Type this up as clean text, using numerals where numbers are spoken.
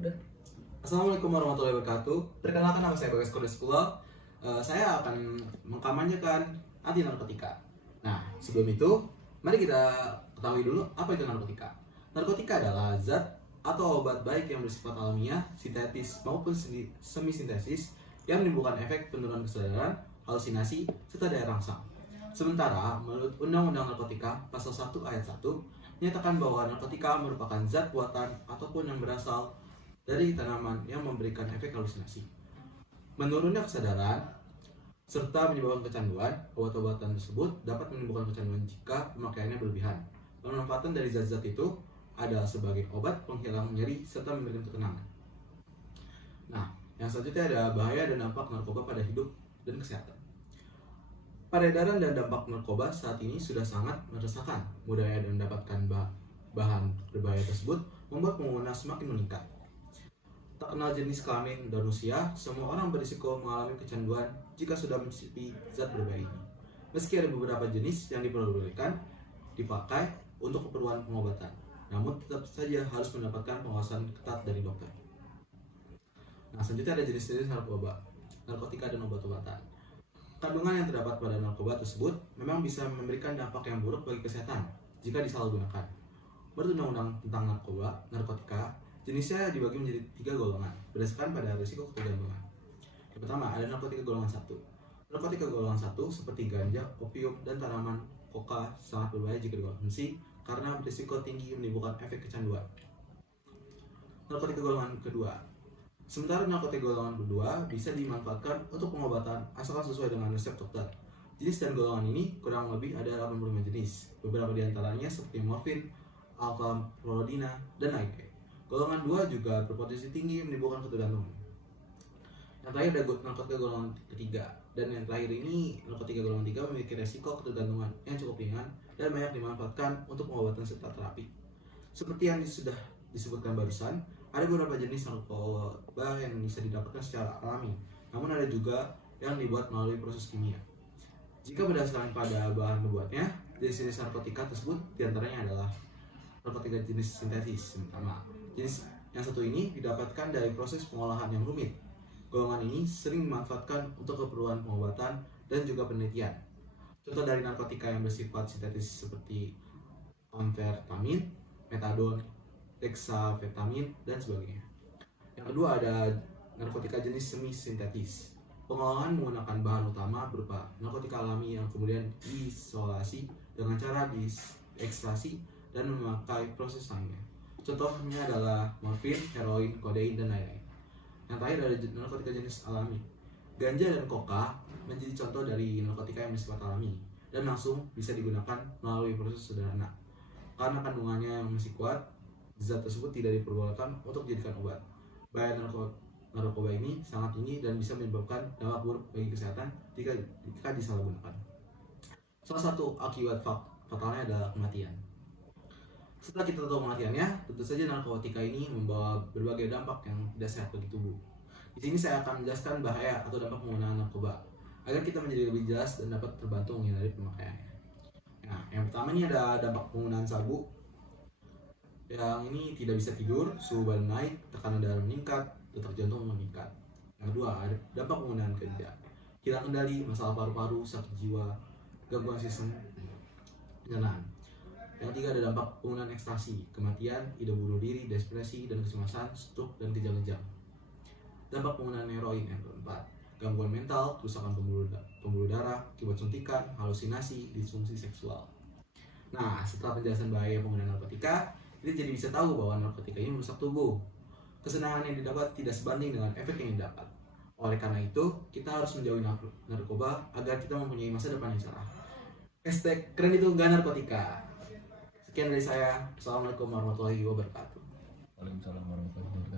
Udah. Assalamualaikum warahmatullahi wabarakatuh. Perkenalkan, nama saya Bagas Kodeskulo. Saya akan mengkampanyekan anti narkotika. Nah, sebelum itu, mari kita ketahui dulu apa itu narkotika. Narkotika adalah zat atau obat baik yang bersifat alamiah, sintetis maupun semi sintesis yang menimbulkan efek penurunan kesadaran, halusinasi, serta daya rangsang. Sementara, menurut Undang-Undang Narkotika Pasal 1 Ayat 1, menyatakan bahwa narkotika merupakan zat buatan ataupun yang berasal dari tanaman yang memberikan efek halusinasi, menurunnya kesadaran, serta menyebabkan kecanduan. Obat-obatan tersebut dapat menimbulkan kecanduan jika pemakaiannya berlebihan. Pemanfaatan dari zat-zat itu adalah sebagai obat penghilang nyeri serta memberikan ketenangan. Nah, yang selanjutnya ada bahaya dan dampak narkoba pada hidup dan kesehatan. Peredaran dan dampak narkoba saat ini sudah sangat meresahkan. Mudahnya mendapatkan bahan berbahaya tersebut membuat pengguna semakin meningkat. Tak kenal jenis kelamin dan usia, semua orang berisiko mengalami kecanduan jika sudah mencicipi zat berbahaya ini. Meski ada beberapa jenis yang diperbolehkan dipakai untuk keperluan pengobatan, namun tetap saja harus mendapatkan pengawasan ketat dari dokter. Nah, selanjutnya ada jenis-jenis narkotika dan obat-obatan. Kandungan yang terdapat pada narkoba tersebut memang bisa memberikan dampak yang buruk bagi kesehatan jika disalahgunakan. Menurut Undang-Undang tentang narkotika, jenisnya dibagi menjadi 3 golongan berdasarkan pada risiko ketergantungan. Yang pertama, ada narkotika golongan 1. Narkotika golongan 1 seperti ganja, opium, dan tanaman koka sangat berbahaya jika dikonsumsi karena berisiko tinggi menimbulkan efek kecanduan. Narkotika golongan kedua. Sementara narkotika golongan kedua bisa dimanfaatkan untuk pengobatan asalkan sesuai dengan resep dokter. Jenis dan golongan ini kurang lebih ada 85 jenis. Beberapa di antaranya seperti morfin, alfa-prolodina, dan AIK. Golongan 2 juga berpotensi tinggi menimbulkan ketergantungan. Yang terakhir ada narkotika golongan ketiga. Dan yang terakhir ini, narkotika golongan 3 memiliki resiko ketergantungan yang cukup ringan dan banyak dimanfaatkan untuk pengobatan serta terapi. Seperti yang sudah disebutkan barusan, ada beberapa jenis narkoba yang bisa didapatkan secara alami, namun ada juga yang dibuat melalui proses kimia. Jika berdasarkan pada bahan pembuatnya, jenis-jenis narkotika tersebut diantaranya adalah narkotika jenis sintetis. Pertama, jenis yang satu ini didapatkan dari proses pengolahan yang rumit. Golongan ini sering dimanfaatkan untuk keperluan pengobatan dan juga penelitian. Contoh dari narkotika yang bersifat sintetis seperti amfetamin, metadon, dexamfetamin, dan sebagainya. Yang kedua ada narkotika jenis semi sintetis. Pengolahan menggunakan bahan utama berupa narkotika alami yang kemudian diisolasi dengan cara diekstraksi dan memakai proses lainnya. Contohnya adalah morfin, heroin, kodein, dan lain-lain. Yang terakhir ada narkotika jenis alami. Ganja dan koka menjadi contoh dari narkotika yang bersifat alami dan langsung bisa digunakan melalui proses sederhana. Karena kandungannya yang masih kuat, zat tersebut tidak diperbolehkan untuk dijadikan obat. Bahaya narkoba ini sangat tinggi dan bisa menyebabkan dampak buruk bagi kesehatan jika disalahgunakan. Salah satu akibat fatalnya adalah kematian. Setelah kita tahu kematiannya, tentu saja narkotika ini membawa berbagai dampak yang tidak sehat bagi tubuh. Di sini saya akan menjelaskan bahaya atau dampak penggunaan narkoba agar kita menjadi lebih jelas dan dapat terbantu menghindari pemakaiannya. Nah, yang pertama ini ada dampak penggunaan sabu. Yang ini tidak bisa tidur, suhu badan naik, tekanan darah meningkat, detak jantung meningkat. Yang kedua, ada dampak penggunaan ganja. Hilang kendali, masalah paru-paru, sakit jiwa, gangguan sistem pencernaan. Yang ketiga ada dampak penggunaan ekstasi, kematian, ide bunuh diri, depresi, dan kecemasan, stroke, dan kejang-kejang. Dampak penggunaan heroin. Yang keempat, gangguan mental, kerusakan pembuluh darah, akibat suntikan, halusinasi, disfungsi seksual. Nah, setelah penjelasan bahaya penggunaan narkotika, kita jadi bisa tahu bahwa narkotika ini merusak tubuh. Kesenangan yang didapat tidak sebanding dengan efek yang didapat. Oleh karena itu, kita harus menjauhi narkoba agar kita mempunyai masa depan yang cerah. #keren itu gak narkotika. Sekian dari saya. Assalamualaikum warahmatullahi wabarakatuh. Waalaikumsalam warahmatullahi wabarakatuh.